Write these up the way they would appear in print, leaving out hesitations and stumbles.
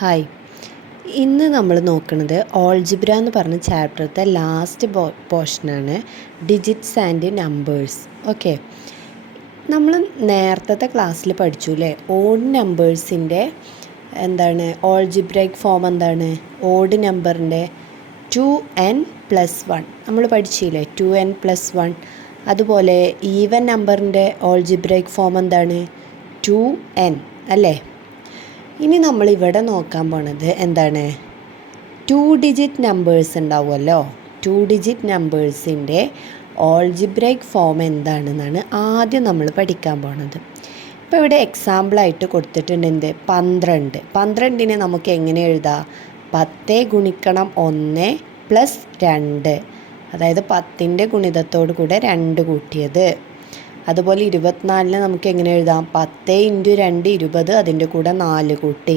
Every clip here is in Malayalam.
ഹായ്, ഇന്ന് നമ്മൾ നോക്കുന്നത് ഓൾജിബ്ര എന്ന് പറഞ്ഞ ചാപ്റ്ററത്തെ ലാസ്റ്റ് പോർഷനാണ്, ഡിജിറ്റ്സ് ആൻഡ് നമ്പേഴ്സ്. ഓക്കെ, നമ്മൾ നേരത്തെ ക്ലാസ്സിൽ പഠിച്ചു അല്ലേ, ഓഡ് നമ്പേഴ്സിൻ്റെ ഓൾജിബ്രൈക് ഫോം എന്താണ്? ഓഡ് നമ്പറിൻ്റെ 2n+1 നമ്മൾ പഠിച്ചില്ലേ, 2n+1. അതുപോലെ ഈവൻ നമ്പറിൻ്റെ ഓൾജിബ്രൈക് ഫോം എന്താണ്? 2n അല്ലേ. ഇനി നമ്മളിവിടെ നോക്കാൻ പോണത് എന്താണ്? 2 ഡിജിറ്റ് നമ്പേഴ്സ് ഉണ്ടാവുമല്ലോ, 2 ഡിജിറ്റ് നമ്പേഴ്സിൻ്റെ ഓൾജിബ്രൈക് ഫോം എന്താണെന്നാണ് ആദ്യം നമ്മൾ പഠിക്കാൻ പോണത്. ഇപ്പോൾ ഇവിടെ എക്സാമ്പിളായിട്ട് കൊടുത്തിട്ടുണ്ട് എന്ത്? 12. 12നെ നമുക്ക് എങ്ങനെ എഴുതാം? 10 × 1 + 2, അതായത് 10ൻ്റെ ഗുണിതത്തോട് കൂടെ 2 കൂട്ടിയത്. അതുപോലെ 24നെ നമുക്ക് എങ്ങനെ എഴുതാം? 10 × 2 20, അതിൻ്റെ കൂടെ 4 കൂട്ടി.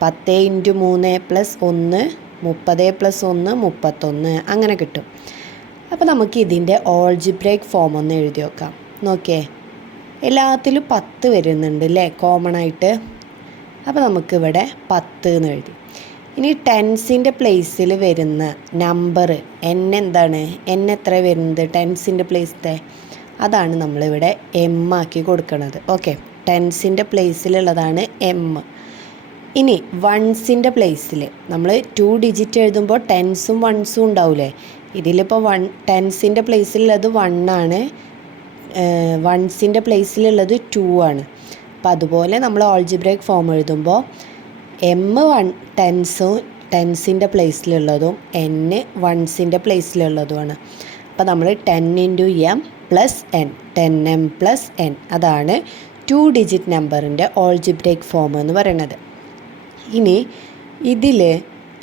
10 × 3 + 1 30 + 1 31, അങ്ങനെ കിട്ടും. അപ്പോൾ നമുക്ക് ഇതിൻ്റെ ഓൾജിബ്രൈക് ഫോം ഒന്ന് എഴുതി വെക്കാം. നോക്കിയേ, എല്ലാത്തിലും 10 വരുന്നുണ്ട് അല്ലേ, കോമൺ ആയിട്ട്. അപ്പോൾ നമുക്കിവിടെ 10 എന്ന് എഴുതി. ഇനി ടെൻസിൻ്റെ പ്ലേസിൽ വരുന്ന നമ്പർ n എന്താണ്? n എത്ര വരുന്നത് ടെൻസിൻ്റെ പ്ലേസിലത്തെ? അതാണ് നമ്മളിവിടെ m ആക്കി കൊടുക്കുന്നത്. ഓക്കെ, ടെൻസിൻ്റെ പ്ലേസിലുള്ളതാണ് m. ഇനി വൺസിൻ്റെ പ്ലേസിൽ നമ്മൾ 2 ഡിജിറ്റ് എഴുതുമ്പോൾ ടെൻസും വൺസും ഉണ്ടാവില്ലേ. ഇതിലിപ്പോൾ ടെൻസിൻ്റെ പ്ലേസിലുള്ളത് 1 ആണ്, വൺസിൻ്റെ പ്ലേസിലുള്ളത് 2 ആണ്. അപ്പോൾ അതുപോലെ നമ്മൾ ഓൾജിബ്രൈക് ഫോം എഴുതുമ്പോൾ m ടെൻസിൻ്റെ പ്ലേസിലുള്ളതും n വൺസിൻ്റെ പ്ലേസിലുള്ളതുമാണ്. അപ്പോൾ നമ്മൾ 10 × m + n, 10m + n, അതാണ് 2 ഡിജിറ്റ് നമ്പറിൻ്റെ ഓൾജിബ്രൈക് ഫോം എന്ന് പറയുന്നത്. ഇനി ഇതിൽ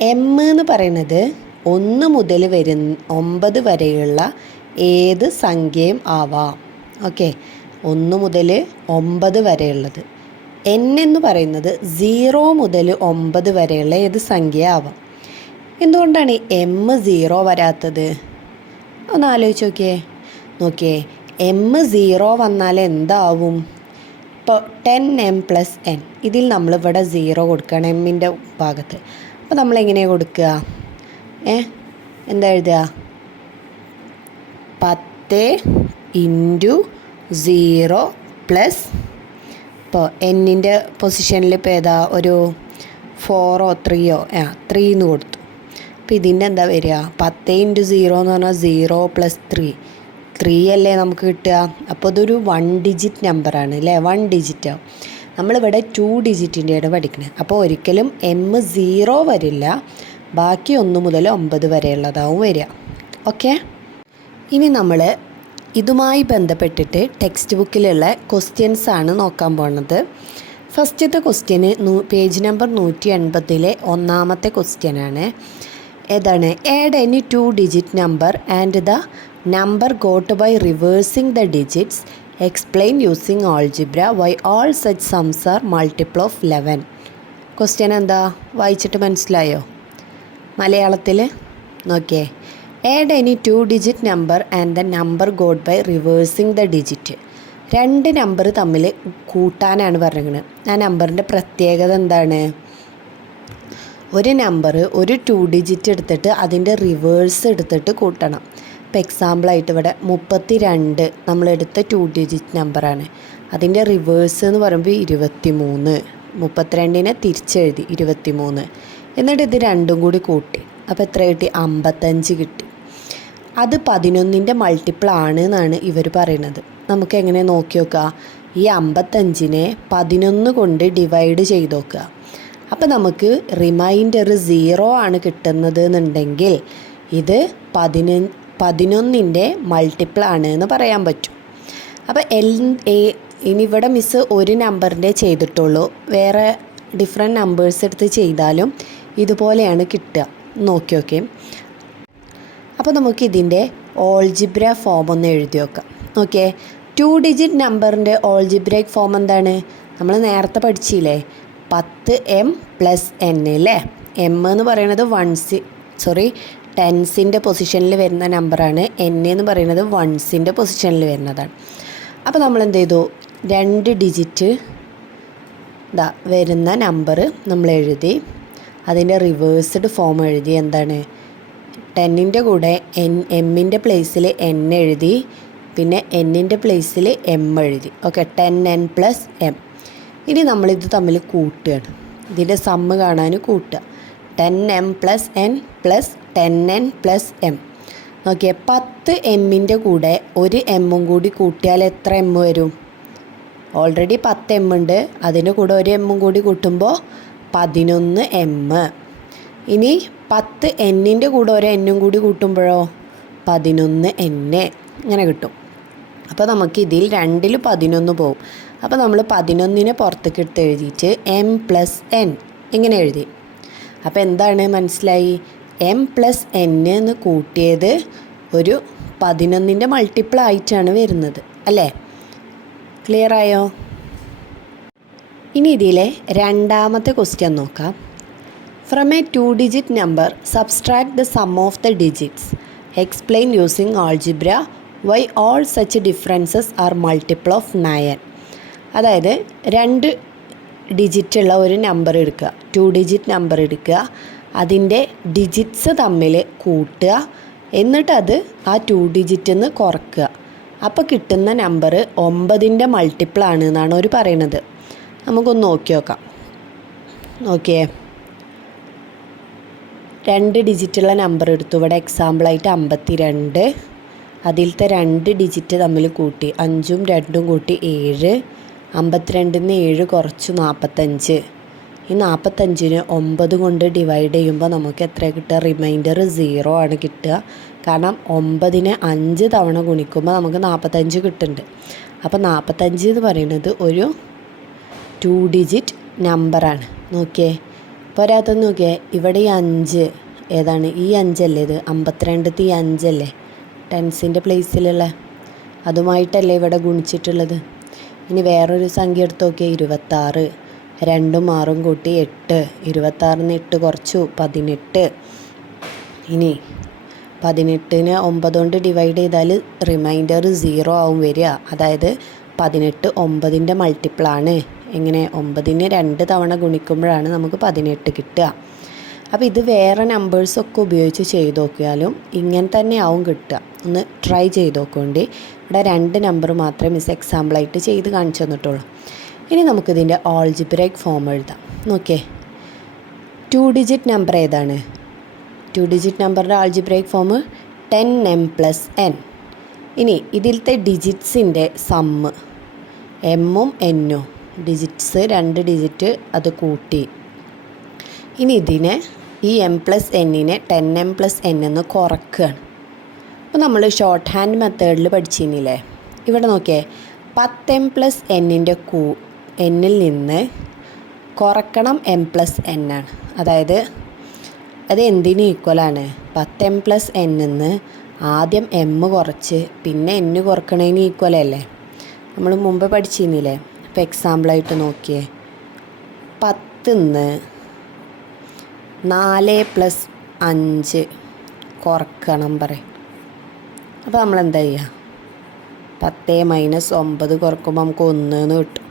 m എന്ന് പറയുന്നത് 1 മുതൽ 9 വരെയുള്ള ഏത് സംഖ്യയും ആവാം. ഓക്കെ, 1 മുതൽ 9 വരെയുള്ളത്. n എന്ന് പറയുന്നത് 0 മുതൽ 9 വരെയുള്ള ഏത് സംഖ്യ ആവാം. എന്തുകൊണ്ടാണ് m 0 വരാത്തത്? ഒന്ന് ആലോചിച്ച് നോക്കിയേ, m 0 വന്നാൽ എന്താവും? ഇപ്പോൾ 10m + n, ഇതിൽ നമ്മളിവിടെ 0 കൊടുക്കണം എമ്മിൻ്റെ ഭാഗത്ത്. അപ്പോൾ നമ്മളെങ്ങനെയാണ് കൊടുക്കുക? എന്താ എഴുതുക? 10 × 0 + ഇപ്പോൾ എന്നിൻ്റെ പൊസിഷനിൽ ഇപ്പോൾ ഏതാ? ഒരു 4ഓ 3ഓ 3 എന്ന് കൊടുത്തു. അപ്പോൾ ഇതിൻ്റെ എന്താ വരിക? 10 × 0 എന്ന് പറഞ്ഞാൽ 0 + 3 അല്ലേ നമുക്ക് കിട്ടുക. അപ്പോൾ ഇതൊരു 1 ഡിജിറ്റ് നമ്പറാണ് അല്ലേ, 1 ഡിജിറ്റ് ആവും. നമ്മളിവിടെ 2 ഡിജിറ്റിൻ്റെയാണ് പഠിക്കുന്നത്. അപ്പോൾ ഒരിക്കലും m 0 വരില്ല, ബാക്കി 1 മുതൽ 9 വരെയുള്ളതാവും വരിക. ഓക്കെ, ഇനി നമ്മൾ ഇതുമായി ബന്ധപ്പെട്ടിട്ട് ടെക്സ്റ്റ് ബുക്കിലുള്ള ക്വസ്റ്റ്യൻസ് ആണ് നോക്കാൻ പോകുന്നത്. ഫസ്റ്റത്തെ ക്വസ്റ്റ്യന് പേജ് നമ്പർ 180 ഒന്നാമത്തെ ക്വസ്റ്റ്യനാണ്. ഏതാണ്? Add any 2 digit number and the number got by reversing the digits. Explain using algebra why all such sums are multiple of 11. Question എന്താ? വായിച്ചിട്ട് മനസ്സിലായോ? മലയാളത്തിൽ നോക്കിയേ. Add any 2 digit number and the number got by reversing the digit. 2 number തമ്മിൽ കൂട്ടാനാണ് പറഞ്ഞത്. ആ നമ്പറിൻ്റെ പ്രത്യേകത എന്താണ്? ഒരു നമ്പർ ഒരു 2 ഡിജിറ്റ് എടുത്തിട്ട് അതിൻ്റെ റിവേഴ്സ് എടുത്തിട്ട് കൂട്ടണം. ഇപ്പോൾ എക്സാമ്പിളായിട്ട് ഇവിടെ 32 നമ്മളെടുത്ത 2 ഡിജിറ്റ് നമ്പറാണ്. അതിൻ്റെ റിവേഴ്സ് എന്ന് പറയുമ്പോൾ 23. 32നെ തിരിച്ചെഴുതി 23. എന്നിട്ട് ഇത് രണ്ടും കൂടി കൂട്ടി. അപ്പോൾ എത്ര കിട്ടി? 55 കിട്ടി. അത് 11ൻ്റെ മൾട്ടിപ്പിൾ ആണ് എന്നാണ് ഇവർ പറയുന്നത്. നമുക്ക് എങ്ങനെ നോക്കി നോക്കുക? ഈ 55നെ 11 കൊണ്ട് ഡിവൈഡ് ചെയ്ത് നോക്കുക. അപ്പോൾ നമുക്ക് റിമൈൻഡർ 0 ആണ് കിട്ടുന്നത് എന്നുണ്ടെങ്കിൽ ഇത് 11ൻ്റെ മൾട്ടിപ്പിൾ ആണ് എന്ന് പറയാൻ പറ്റും. അപ്പോൾ ഇനി ഇവിടെ മിസ്സ് ഒരു നമ്പറിൻ്റെ ചെയ്തിട്ടുള്ളൂ, വേറെ ഡിഫറെൻറ്റ് നമ്പേഴ്സ് എടുത്ത് ചെയ്താലും ഇതുപോലെയാണ് കിട്ടുക. നോക്കി. അപ്പോൾ നമുക്കിതിൻ്റെ ഓൾജിബ്ര ഫോം ഒന്ന് എഴുതി വെക്കാം. നോക്കിയേ, 2 ഡിജിറ്റ് നമ്പറിൻ്റെ ഓൾജിബ്രൈക് ഫോം എന്താണ്? നമ്മൾ നേരത്തെ പഠിച്ചില്ലേ, 10m + n അല്ലേ. m എന്ന് പറയുന്നത് ടെൻസിൻ്റെ പൊസിഷനിൽ വരുന്ന നമ്പറാണ്. n എന്ന് പറയുന്നത് വൺസിൻ്റെ പൊസിഷനിൽ വരുന്നതാണ്. അപ്പോൾ നമ്മൾ എന്ത് ചെയ്തു? 2 ഡിജിറ്റ് വരുന്ന നമ്പർ നമ്മൾ എഴുതി. അതിൻ്റെ റിവേഴ്സ്ഡ് ഫോം എഴുതി. എന്താണ്? 10ൻ്റെ കൂടെ എമ്മിൻ്റെ പ്ലേസിൽ n എഴുതി, പിന്നെ എന്നിൻ്റെ പ്ലേസിൽ m എഴുതി. Okay, 10n + m. ഇനി നമ്മളിത് തമ്മിൽ കൂട്ടുകയാണ്. ഇതിൻ്റെ സമ്മ് കാണാൻ കൂട്ടുക. 10m + n + 10n + m. നോക്കിയേ, 10 എമ്മിൻ്റെ കൂടെ ഒരു എമ്മും കൂടി കൂട്ടിയാൽ എത്ര എം വരും? ഓൾറെഡി 10 എം ഉണ്ട്, അതിൻ്റെ കൂടെ ഒരു എമ്മും കൂടി കൂട്ടുമ്പോൾ 11 എം. ഇനി 10 എന്നിൻ്റെ കൂടെ ഒരു എന്നും കൂടി കൂട്ടുമ്പോഴോ 11 എൻ ഇങ്ങനെ കിട്ടും. അപ്പോൾ നമുക്ക് ഇതിൽ 2ൽ 11 പോവും. അപ്പോൾ നമ്മൾ 11നെ പുറത്തേക്ക് എടുത്ത് എഴുതിയിട്ട് m + n ഇങ്ങനെ എഴുതി. അപ്പോൾ എന്താണ് മനസ്സിലായി? m + n എന്ന് കൂട്ടിയത് ഒരു 11ൻ്റെ മൾട്ടിപ്പിൾ ആയിട്ടാണ് വരുന്നത് അല്ലേ? ക്ലിയർ ആയോ? ഇനി ഇതിലെ രണ്ടാമത്തെ ക്വസ്റ്റ്യൻ നോക്കാം. From a 2-digit number subtract the sum of the digits. Explain using algebra why all such differences are multiple of 9. അതായത് 2 ഡിജിറ്റുള്ള ഒരു നമ്പർ എടുക്കുക, 2-digit നമ്പർ എടുക്കുക, അതിൻ്റെ ഡിജിറ്റ്സ് തമ്മിൽ കൂട്ടുക, എന്നിട്ടത് ആ 2 ഡിജിറ്റിൽ നിന്ന് കുറക്കുക. അപ്പോൾ കിട്ടുന്ന നമ്പർ 9ൻ്റെ മൾട്ടിപ്പിൾ ആണ് എന്നാണ് അവർ പറയുന്നത്. നമുക്കൊന്ന് നോക്കി നോക്കാം. നോക്കിയേ, 2 ഡിജിറ്റുള്ള നമ്പർ എടുത്തു. ഇവിടെ എക്സാമ്പിളായിട്ട് 52. അതിലത്തെ 2 ഡിജിറ്റ് തമ്മിൽ കൂട്ടി, 5ഉം 2ഉം കൂട്ടി 7. 52-ന്ന് 7 കുറച്ചു 45. ഈ 45നെ 9 കൊണ്ട് ഡിവൈഡ് ചെയ്യുമ്പോൾ നമുക്ക് എത്ര കിട്ടുക? റിമൈൻഡർ 0 ആണ് കിട്ടുക. കാരണം 9നെ 5 തവണ ഗുണിക്കുമ്പോൾ നമുക്ക് 45 കിട്ടുന്നുണ്ട്. അപ്പോൾ 45 എന്ന് പറയുന്നത് ഒരു 2-digit നമ്പറാണ്. നോക്കിയേ, പോരാത്തത് നോക്കിയേ, ഇവിടെ ഈ 5 ഏതാണ്? ഈ 5 അല്ലേ ഇത്? 52ത്തെ ഈ 5 അല്ലേ ടെൻസിൻ്റെ പ്ലേസിലുള്ള? അതുമായിട്ടല്ലേ ഇവിടെ ഗുണിച്ചിട്ടുള്ളത്. ഇനി വേറൊരു സംഖ്യ എടുത്ത് നോക്കിയാൽ 26. 2ഉം 6ഉം കൂട്ടി 8. 26-ന്ന് 8 കുറച്ചു 18. ഇനി 18നെ 9 കൊണ്ട് ഡിവൈഡ് ചെയ്താൽ റിമൈൻഡർ 0 ആവും വരിക. അതായത് 18 9ൻ്റെ മൾട്ടിപ്പിളാണ്. എങ്ങനെ? 9നെ 2 തവണ ഗുണിക്കുമ്പോഴാണ് നമുക്ക് 18 കിട്ടുക. അപ്പോൾ ഇത് വേറെ നമ്പേഴ്സൊക്കെ ഉപയോഗിച്ച് ചെയ്ത് നോക്കിയാലും ഇങ്ങനെ തന്നെ ആവും കിട്ടുക. ഒന്ന് ട്രൈ ചെയ്ത് നോക്കുകൊണ്ട്. ഇവിടെ 2 നമ്പർ മാത്രമേ മിസ് എക്സാമ്പിളായിട്ട് ചെയ്ത് കാണിച്ചു തന്നിട്ടുള്ളൂ. ഇനി നമുക്കിതിൻ്റെ ആൾജിബ്രൈക് ഫോം എഴുതാം. നോക്കിയേ, 2-digit നമ്പർ ഏതാണ്? 2-digit നമ്പറിൻ്റെ ആൾജിബ്രൈക് ഫോം 10m + n. ഇനി ഇതിലത്തെ ഡിജിറ്റ്സിൻ്റെ സമ്മ് എമ്മും എന്നും, ഡിജിറ്റ്സ് 2 ഡിജിറ്റ് അത് കൂട്ടി. ഇനി ഇതിനെ ഈ m + nനെ 10m + n എന്ന് കുറക്കുകയാണ്. അപ്പോൾ നമ്മൾ ഷോർട്ട് ഹാൻഡ് മെത്തേഡിൽ പഠിച്ചിരുന്നില്ലേ? ഇവിടെ നോക്കിയേ, 10m + nൻ്റെ എന്നിൽ നിന്ന് കുറക്കണം m + n ആണ്. അതായത് അത് എന്തിന് ഈക്വലാണ്? 10m + n നിന്ന് ആദ്യം m കുറച്ച് പിന്നെ n കുറക്കണതിന് ഈക്വലല്ലേ? നമ്മൾ മുമ്പ് പഠിച്ചിരുന്നില്ലേ? അപ്പോൾ എക്സാമ്പിളായിട്ട് നോക്കിയേ, 10ന്ന് 4 + 5 കുറക്കണം പറയും. അപ്പോൾ നമ്മൾ എന്താ ചെയ്യുക? 10 - 9 കുറക്കുമ്പോൾ നമുക്ക് 1 എന്ന് കിട്ടും.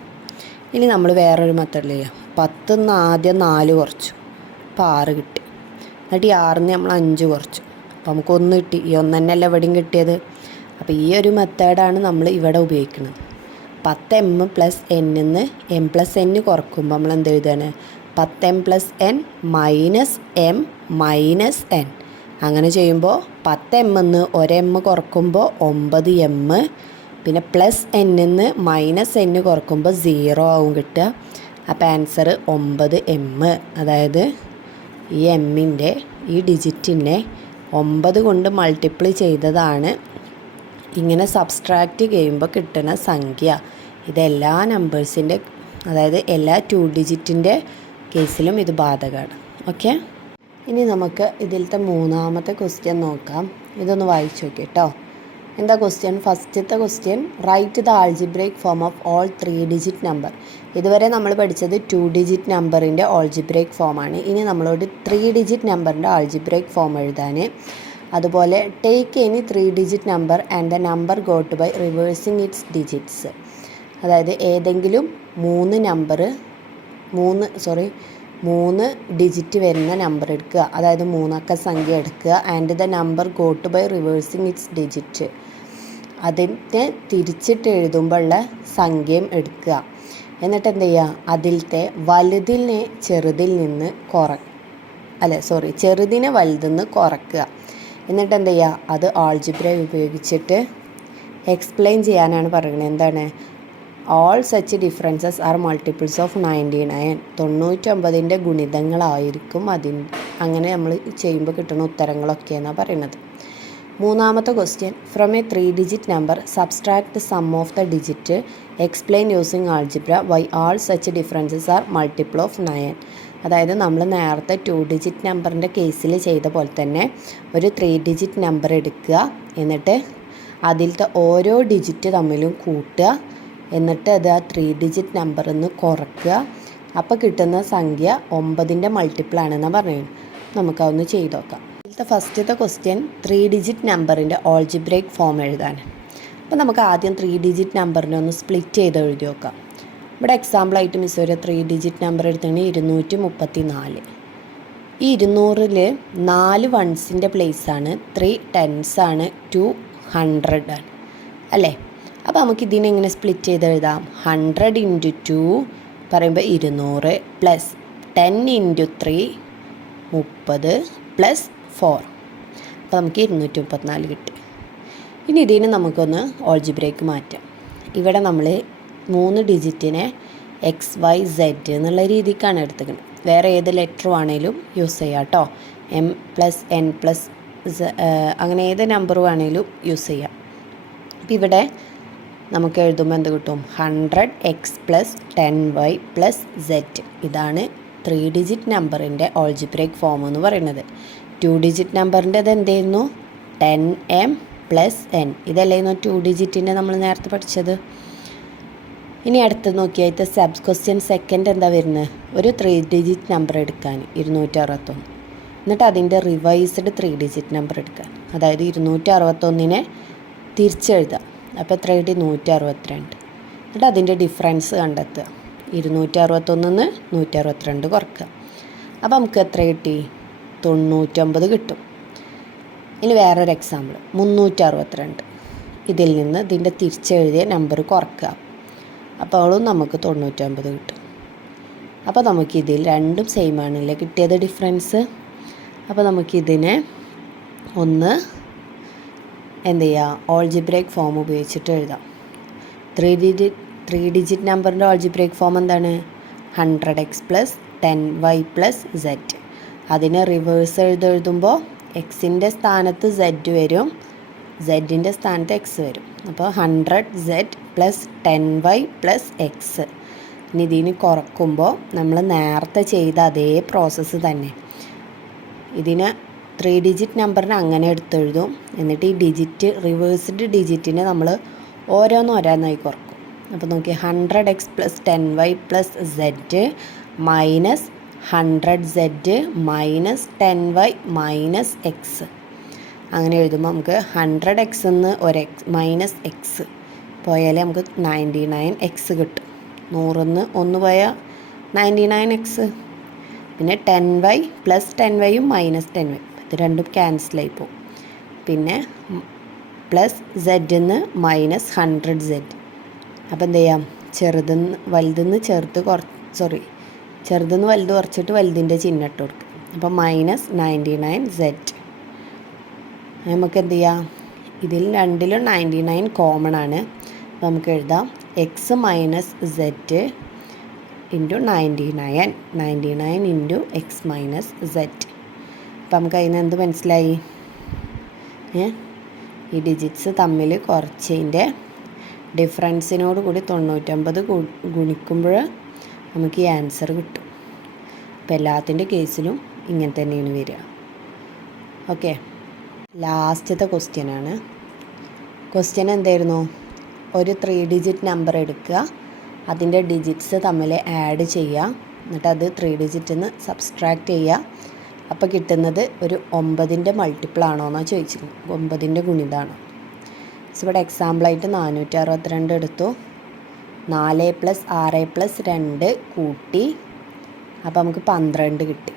ഇനി നമ്മൾ വേറൊരു മെത്തേഡിൽ ചെയ്യാം. 10ന്ന് ആദ്യം 4 കുറച്ചു, അപ്പോൾ 6 കിട്ടി. എന്നിട്ട് ഈ 6ന്ന് നമ്മൾ 5 കുറച്ചു, അപ്പോൾ നമുക്ക് 1 കിട്ടി. ഈ 1 തന്നെയല്ല ഇവിടെയും കിട്ടിയത്. അപ്പോൾ ഈ ഒരു മെത്തേഡാണ് നമ്മൾ ഇവിടെ ഉപയോഗിക്കുന്നത്. 10m + n നിന്ന് m + n കുറക്കുമ്പോൾ നമ്മൾ എന്ത് എഴുതാണ്? 10m + n - m - n. അങ്ങനെ ചെയ്യുമ്പോൾ 10m നിന്ന് 1m കുറക്കുമ്പോൾ 9m, പിന്നെ +n നിന്ന് -n കുറക്കുമ്പോൾ 0 ആവും കിട്ടുക. അപ്പോൾ ആൻസർ 9m. അതായത് ഈ എമ്മിൻ്റെ ഈ ഡിജിറ്റിനെ 9 കൊണ്ട് മൾട്ടിപ്ലൈ ചെയ്തതാണ് ഇങ്ങനെ സബ്സ്ട്രാക്റ്റ് ചെയ്യുമ്പോൾ കിട്ടുന്ന സംഖ്യ. ഇതെല്ലാ നമ്പേഴ്സിൻ്റെ, അതായത് എല്ലാ 2 ഡിജിറ്റിൻ്റെ കേസിലും ഇത് ബാധകമാണ്. ഓക്കെ, ഇനി നമുക്ക് ഇതിലത്തെ മൂന്നാമത്തെ ക്വസ്റ്റ്യൻ നോക്കാം. ഇതൊന്ന് വായിച്ചു നോക്കി കേട്ടോ. എന്താ ക്വസ്റ്റ്യൻ? ഫസ്റ്റത്തെ question, write the algebraic form of all 3-digit number. ഇതുവരെ നമ്മൾ പഠിച്ചത് 2-digit നമ്പറിൻ്റെ ആൾജിബ്രൈക് ഫോമാണ്. ഇനി നമ്മളോട് 3-digit നമ്പറിൻ്റെ ആൾജിബ്രൈക് ഫോം എഴുതാൻ. അതുപോലെ take any 3-digit number and the number got by reversing its digits. അതായത് ഏതെങ്കിലും 3 3 ഡിജിറ്റ് വരുന്ന നമ്പർ എടുക്കുക, അതായത് 3 അക്ക സംഖ്യ എടുക്കുക. And the number got by reversing its digit. അതിനെ തിരിച്ചിട്ട് എഴുതുമ്പോഴുള്ള സംഖ്യയും എടുക്കുക. എന്നിട്ട് എന്ത് ചെയ്യുക, അതിലത്തെ വലുതിനെ ചെറുതിൽ നിന്ന് ചെറുതിനെ വലുതിൽ നിന്ന് കുറയ്ക്കുക. എന്നിട്ട് എന്ത് ചെയ്യുക, അത് ആൾജിബ്ര ഉപയോഗിച്ചിട്ട് എക്സ്പ്ലെയിൻ ചെയ്യാനാണ് പറയുന്നത്. എന്താണ്, all such differences are multiples of 99. 99ൻ്റെ ഗുണിതങ്ങളായിരിക്കും അങ്ങനെ നമ്മൾ ചെയ്യുമ്പോൾ കിട്ടുന്ന ഉത്തരങ്ങളൊക്കെ എന്നാണ് പറയുന്നത്. മൂന്നാമത്തെ question, from a 3 digit number subtract the sum of the digit, explain using algebra why all such differences are multiple of 9. അതായത് നമ്മൾ നേരത്തെ 2 ഡിജിറ്റ് നമ്പറിൻ്റെ കേസിൽ ചെയ്ത പോലെ തന്നെ ഒരു 3 ഡിജിറ്റ് നമ്പർ എടുക്കുക. എന്നിട്ട് അതിലത്തെ ഓരോ ഡിജിറ്റ് തമ്മിലും കൂട്ടുക. എന്നിട്ട് അത് ആ 3 ഡിജിറ്റ് നമ്പറിൽ നിന്ന് കുറയ്ക്കുക. അപ്പോൾ കിട്ടുന്ന സംഖ്യ 9ൻ്റെ മൾട്ടിപ്പിളാണെന്നാണ് പറയുന്നത്. നമുക്കതൊന്ന് ചെയ്ത് നോക്കാം. ഇതിലത്തെ ഫസ്റ്റത്തെ ക്വസ്റ്റ്യൻ 3 ഡിജിറ്റ് നമ്പറിൻ്റെ ഓൾജിബ്രേക്ക് ഫോം എഴുതാൻ. അപ്പോൾ നമുക്ക് ആദ്യം 3 ഡിജിറ്റ് നമ്പറിനെ ഒന്ന് സ്പ്ലിറ്റ് ചെയ്ത് എഴുതി നോക്കാം. ഇവിടെ എക്സാമ്പിളായിട്ട് മിസ് ഒരു 3 ഡിജിറ്റ് നമ്പർ എടുത്തിട്ടുണ്ടെങ്കിൽ 234. ഈ 200ൽ 4 വൺസിൻ്റെ പ്ലേസാണ്, 3 ടെൻസാണ്, 2 100 ആണ് അല്ലേ. അപ്പോൾ നമുക്ക് ഇതിനെ എങ്ങനെ സ്പ്ലിറ്റ് ചെയ്ത് എഴുതാം? 100 × 2 പറയുമ്പോൾ 200 പ്ലസ് 10 × 3 30 പ്ലസ് 4. അപ്പോൾ നമുക്ക് 234 കിട്ടി. ഇനി ഇതിനെ നമുക്കൊന്ന് ഓൾജിബ്രേക്ക് മാറ്റാം. ഇവിടെ നമ്മൾ 3 ഡിജിറ്റിനെ XYZ എന്നുള്ള രീതിക്കാണ് എടുത്തിരിക്കുന്നത്. വേറെ ഏത് ലെറ്റർ ആണെങ്കിലും യൂസ് ചെയ്യാം കേട്ടോ. M+N+ അങ്ങനെ ഏത് നമ്പർ വേണമെങ്കിലും യൂസ് ചെയ്യാം. അപ്പോൾ ഇവിടെ നമുക്ക് എഴുതുമ്പോൾ എന്ത് കിട്ടും? 100x + 10y + z. ഇതാണ് 3 ഡിജിറ്റ് നമ്പറിൻ്റെ ഓൾജിബ്രേക്ക് ഫോം എന്ന് പറയുന്നത്. 2 ഡിജിറ്റ് നമ്പറിൻ്റെ ഇത് എന്തായിരുന്നു? 10m + n. ഇതല്ലായിരുന്നു 2 ഡിജിറ്റിൻ്റെ നമ്മൾ നേരത്തെ പഠിച്ചത്. ഇനി അടുത്ത് നോക്കിയാൽ സബ് ക്വസ്റ്റ്യൻ സെക്കൻഡ് എന്താ വരുന്നത്? ഒരു 3 ഡിജിറ്റ് നമ്പർ എടുക്കാൻ 261. എന്നിട്ട് അതിൻ്റെ റിവൈസ്ഡ് 3 ഡിജിറ്റ് നമ്പർ എടുക്കാൻ, അതായത് 261നെ തിരിച്ചെഴുതുക. അപ്പോൾ എത്ര കിട്ടി? 162. എന്നിട്ട് അതിൻ്റെ ഡിഫറൻസ് കണ്ടെത്തുക. 261 162 കുറക്കുക. അപ്പോൾ നമുക്ക് എത്ര കിട്ടി? 99 കിട്ടും. ഇനി വേറൊരു എക്സാമ്പിൾ 362. ഇതിൽ നിന്ന് ഇതിൻ്റെ തിരിച്ചെഴുതിയ നമ്പർ കുറക്കുക. അപ്പോൾ നമുക്ക് 99 കിട്ടും. അപ്പോൾ നമുക്കിതിൽ രണ്ടും സെയിം ആണല്ലേ കിട്ടിയത് ഡിഫറൻസ്. അപ്പോൾ നമുക്കിതിനെ ഒന്ന് എന്ത് ചെയ്യുക, ഓൾജിബ്രേക്ക് ഫോം ഉപയോഗിച്ചിട്ട് എഴുതാം. 3 ഡിജിറ്റ് നമ്പറിൻ്റെ ഓൾജിബ്രേക്ക് ഫോം എന്താണ്? 100x + 10y + z. അതിനെ റിവേഴ്സ് എഴുതുമ്പോൾ എക്സിൻ്റെ സ്ഥാനത്ത് z വരും, z-ൻ്റെ സ്ഥാനത്ത് x വരും. അപ്പോൾ 100z + 10y + x. ഇനി ഇതിന് കുറക്കുമ്പോൾ നമ്മൾ നേരത്തെ ചെയ്ത അതേ പ്രോസസ്സ് തന്നെ. ഇതിന് 3 ഡിജിറ്റ് നമ്പറിന് അങ്ങനെ എടുത്തെഴുതും. എന്നിട്ട് ഈ ഡിജിറ്റ് റിവേഴ്സ്ഡ് ഡിജിറ്റിനെ നമ്മൾ ഓരോന്നോരോന്നായി കുറക്കും. അപ്പോൾ നോക്കി 100x + 10y + z minus 100z minus 10y minus x. അങ്ങനെ എഴുതുമ്പോൾ നമുക്ക് 100x നിന്ന് ഒരു മൈനസ് x പോയാൽ നമുക്ക് 99x കിട്ടും. 100 നിന്ന് 1 പോയാൽ 99x. പിന്നെ 10y + 10yയും മൈനസ് 10y, ഇത് രണ്ടും ക്യാൻസലായി പോകും. പിന്നെ പ്ലസ് z-ന്ന് മൈനസ് 100z. അപ്പോൾ എന്ത് ചെയ്യാം? വലുതെന്ന് ചെറുതെന്ന് വലുത് കുറച്ചിട്ട് വലുതിൻ്റെ ചിഹ്നം ഇട്ട് കൊടുക്കുക. അപ്പോൾ മൈനസ് 99z. നമുക്ക് എന്ത് ചെയ്യാം? ഇതിൽ രണ്ടിലും 99 കോമൺ ആണ്. അപ്പോൾ നമുക്ക് എഴുതാം x - z × 99 × x - z. അപ്പോൾ നമുക്ക് അതിന് എന്ത് മനസ്സിലായി? ഈ ഡിജിറ്റ്സ് തമ്മിൽ കുറച്ചതിൻ്റെ ഡിഫറൻസിനോട് കൂടി 99 ഗുണിക്കുമ്പോൾ നമുക്ക് ഈ ആൻസർ കിട്ടും. അപ്പോൾ എല്ലാത്തിൻ്റെ കേസിലും ഇങ്ങനെ തന്നെയാണ് വരിക. ഓക്കെ, ലാസ്റ്റത്തെ ക്വസ്റ്റ്യനാണ്. ക്വസ്റ്റ്യൻ എന്തായിരുന്നു? ഒരു 3 ഡിജിറ്റ് നമ്പർ എടുക്കുക, അതിൻ്റെ ഡിജിറ്റ്സ് തമ്മിൽ ആഡ് ചെയ്യുക, എന്നിട്ട് അത് 3 ഡിജിറ്റിൽ നിന്ന് സബ്സ്ട്രാക്റ്റ് ചെയ്യുക. അപ്പോൾ കിട്ടുന്നത് ഒരു 9ൻ്റെ മൾട്ടിപ്പിൾ ആണോ എന്നാണ് ചോദിച്ചിരുന്നത്. 9ൻ്റെ ഗുണിതമാണോ? ഇവിടെ എക്സാമ്പിളായിട്ട് 462 എടുത്തു. 4 + 6 + 2 കൂട്ടി അപ്പോൾ നമുക്ക് 12 കിട്ടി.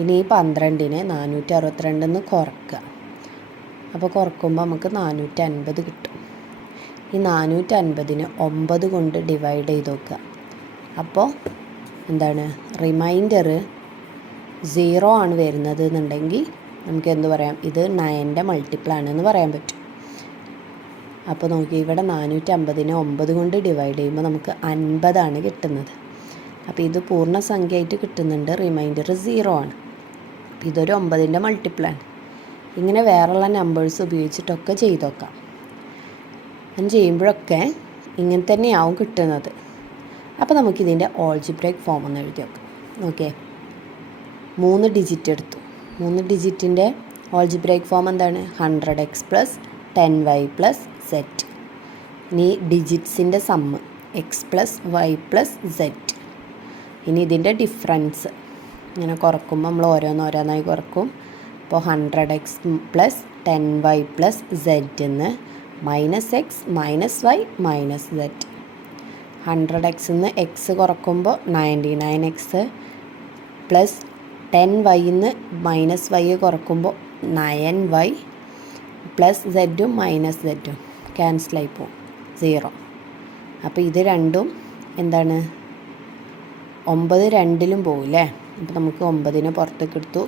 ഇനി ഈ 12നെ 462 കുറക്കുക. അപ്പോൾ കുറക്കുമ്പോൾ നമുക്ക് 450 കിട്ടും. ഈ 450നെ 9 കൊണ്ട് ഡിവൈഡ് ചെയ്ത് നോക്കുക. അപ്പോൾ എന്താണ് റിമൈൻഡർ 0 ആണ് വരുന്നത് എന്നുണ്ടെങ്കിൽ നമുക്ക് എന്ത് പറയാം, ഇത് 9ൻ്റെ മൾട്ടിപ്പിളാണെന്ന് പറയാൻ പറ്റും. അപ്പോൾ നോക്കി, ഇവിടെ 450നെ 9 കൊണ്ട് ഡിവൈഡ് ചെയ്യുമ്പോൾ നമുക്ക് 50 കിട്ടുന്നത്. അപ്പോൾ ഇത് പൂർണ്ണസംഖ്യയായിട്ട് കിട്ടുന്നുണ്ട്, റിമൈൻഡർ 0 ആണ്. അപ്പോൾ ഇതൊരു 9ൻ്റെ മൾട്ടിപ്പിളാണ്. ഇങ്ങനെ വേറെയുള്ള നമ്പേഴ്സ് ഉപയോഗിച്ചിട്ടൊക്കെ ചെയ്ത് നോക്കാം. അങ്ങനെ ചെയ്യുമ്പോഴൊക്കെ ഇങ്ങനെ തന്നെയാവും കിട്ടുന്നത്. അപ്പോൾ നമുക്കിതിൻ്റെ ഓൾജിബ്രൈക് ഫോം ഒന്ന് എഴുതി വെക്കാം. ഓക്കെ, 3 ഡിജിറ്റ് എടുത്തു. 3 ഡിജിറ്റിൻ്റെ ഓൾജിബ്രൈക് ഫോം എന്താണ്? 100x + 10y + z. ഇനി ഡിജിറ്റ്സിൻ്റെ സമ്മ് x + y + z. ഇനി ഇതിൻ്റെ ഡിഫറൻസ് ഇങ്ങനെ കുറക്കുമ്പോൾ നമ്മൾ ഓരോന്നോരോന്നായി കുറക്കും. അപ്പോൾ 100x + 10y + z എന്ന് -x -y -z. 100x നിന്ന് x കുറക്കുമ്പോൾ 99x + 10y നിന്ന് -y കുറക്കുമ്പോൾ 9y + z-ഉം -z-ഉം ക്യാൻസലായി പോകും, 0. അപ്പോൾ ഇത് രണ്ടും എന്താണ്? 9 രണ്ടിലും പോകില്ലേ? അപ്പോൾ നമുക്ക് 9നെ പുറത്തേക്ക് എടുത്തു.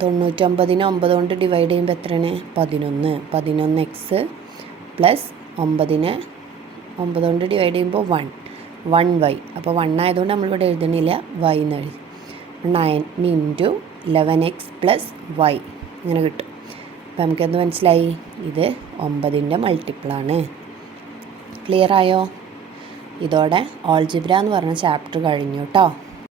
99നെ 9 കൊണ്ട് ഡിവൈഡ് ചെയ്യുമ്പോൾ എത്രയാണ്? 11. 11x + 9നെ 9 കൊണ്ട് ഡിവൈഡ് ചെയ്യുമ്പോൾ 1y. അപ്പോൾ 1 ആയതുകൊണ്ട് നമ്മളിവിടെ എഴുതണില്ല, y എന്ന് എഴുതി. 9 × 11x + y ഇങ്ങനെ കിട്ടും. അപ്പോൾ നമുക്കെന്ത് മനസ്സിലായി? ഇത് 9ൻ്റെ മൾട്ടിപ്പിളാണ്. ക്ലിയർ ആയോ? ഇതോടെ ഓൾജിബ്ര എന്ന് പറഞ്ഞ ചാപ്റ്റർ കഴിഞ്ഞു കേട്ടോ.